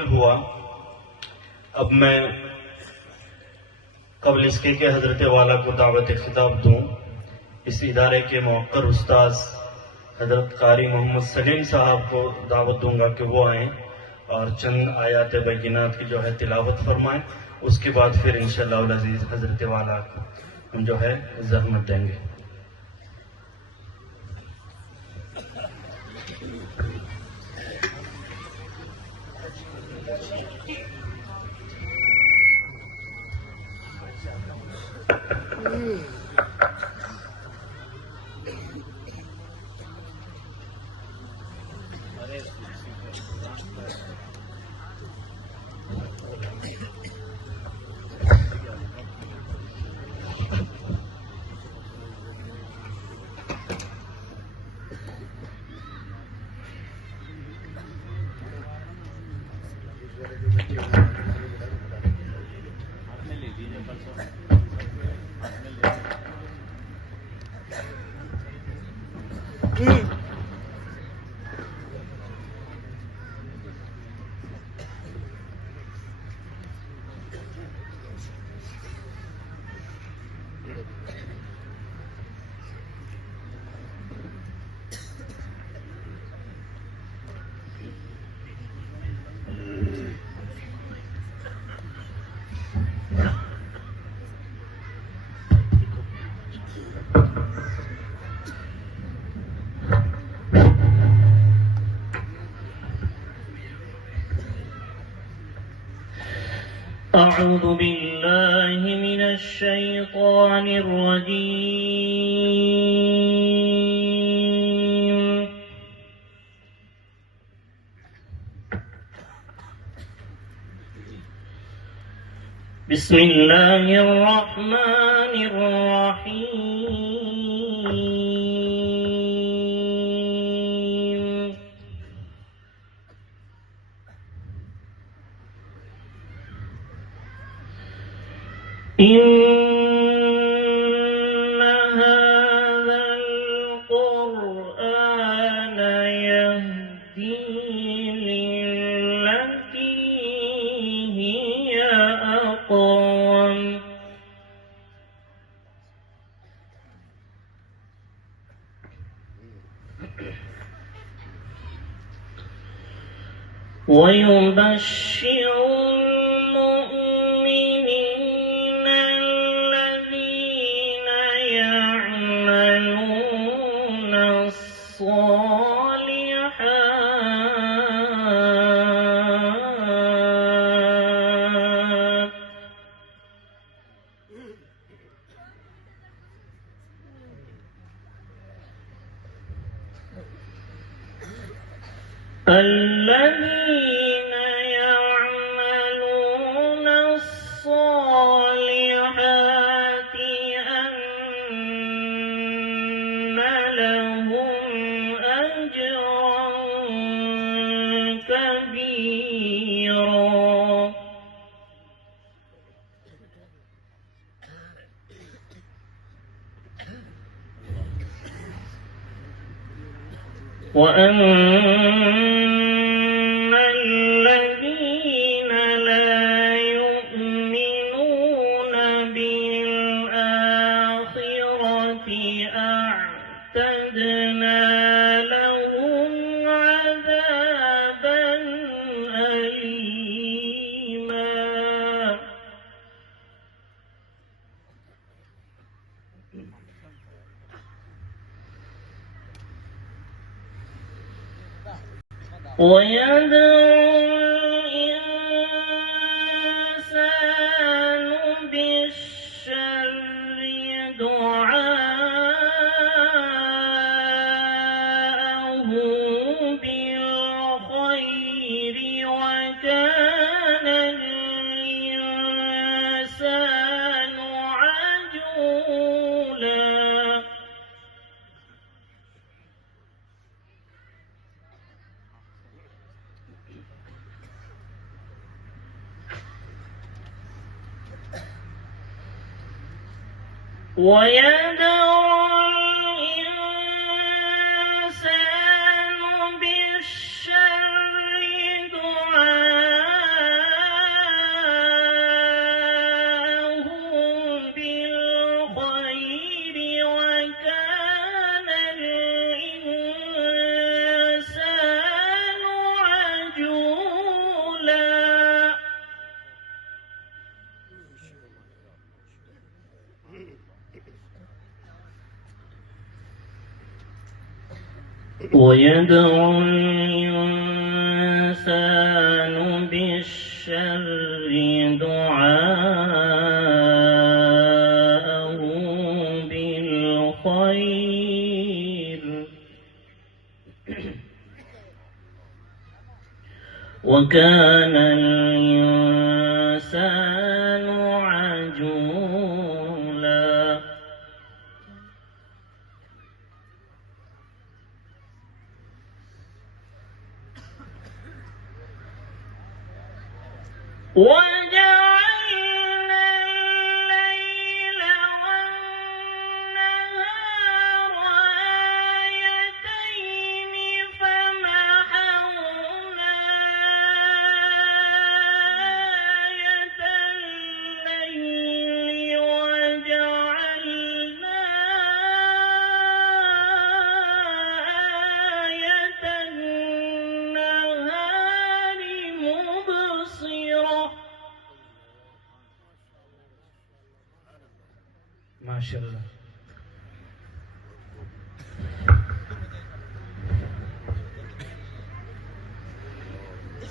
हुआ। अब मैं कबल इसके कि हजरत वाला को दावत खिताब दूं, इस इदारे के मौक्कर उस्ताद हजरत कारी मोहम्मद सलीम साहब को दावत दूंगा कि वो आएँ और चंद आयात बैगिनात की जो है तिलावत फरमाएं। उसके बाद फिर इंशाअल्लाह अल अज़ीज़ हजरत वाला को हम जो है ज़हमत देंगे। أعوذ بالله من الشيطان الرجيم. بسم الله الرحمن الرحيم. إن هذا القرآن يهدي للتي هي أقوم ويبشر المؤمنين الذين يعملون الصالحات الذين يعملون الصالحات أن لهم أجرا كبيرا وأن الذين لا يؤمنون بالآخرة أعتدنا لهم عذابا أليما ويدعو الإنسان بالشر دعاءه بالخير وكان الإنسان عجولا ويدعو الإنسان بالشر دعاءه ويدعو الإنسان بالشر دعاءه بالخير وكان الإنسان عجولا وجعلنا الليل والنهار آيتين فمحونا آية الليل وجعلنا آية النهار مبصرة ما شاء الله.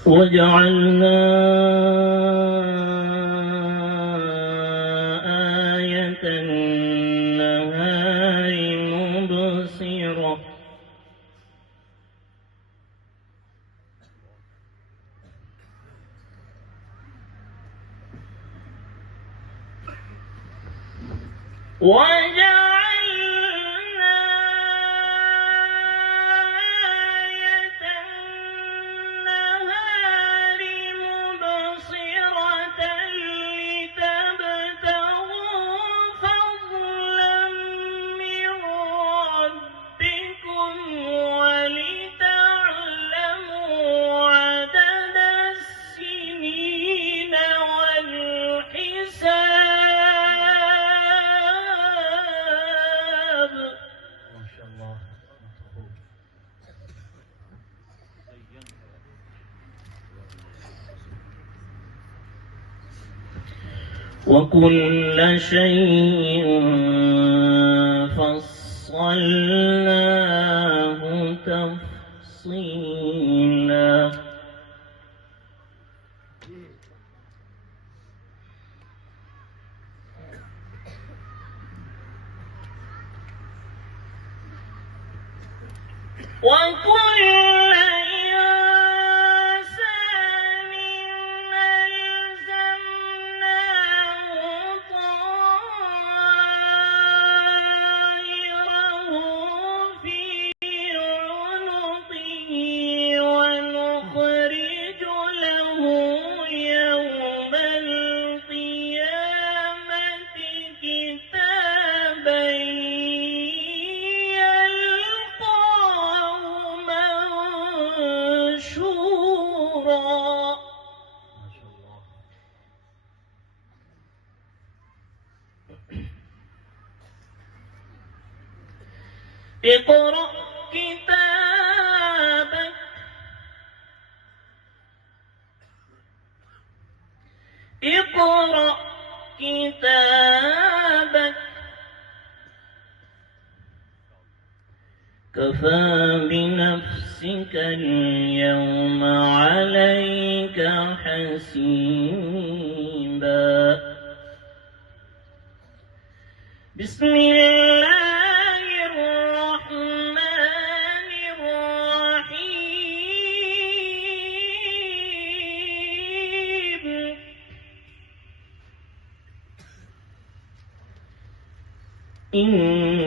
وجعلنا آية النهار مبصرة وجعلنا آية النهار مبصرة لتبتغوا فضلا من ربكم ولتعلموا عدد السنين والحساب ما شاء الله. وكل شيء فصلناه تفصيلا وكل إنسان ألزمناه طائره في عنقه ونخرج له يوم القيامة كتابا يلقاه منشورا ما شاء الله. اقرأ كتابك اقرأ كتابك كفى بنفسك اليوم عليك حسيبا بسم الله الرحمن الرحيم إن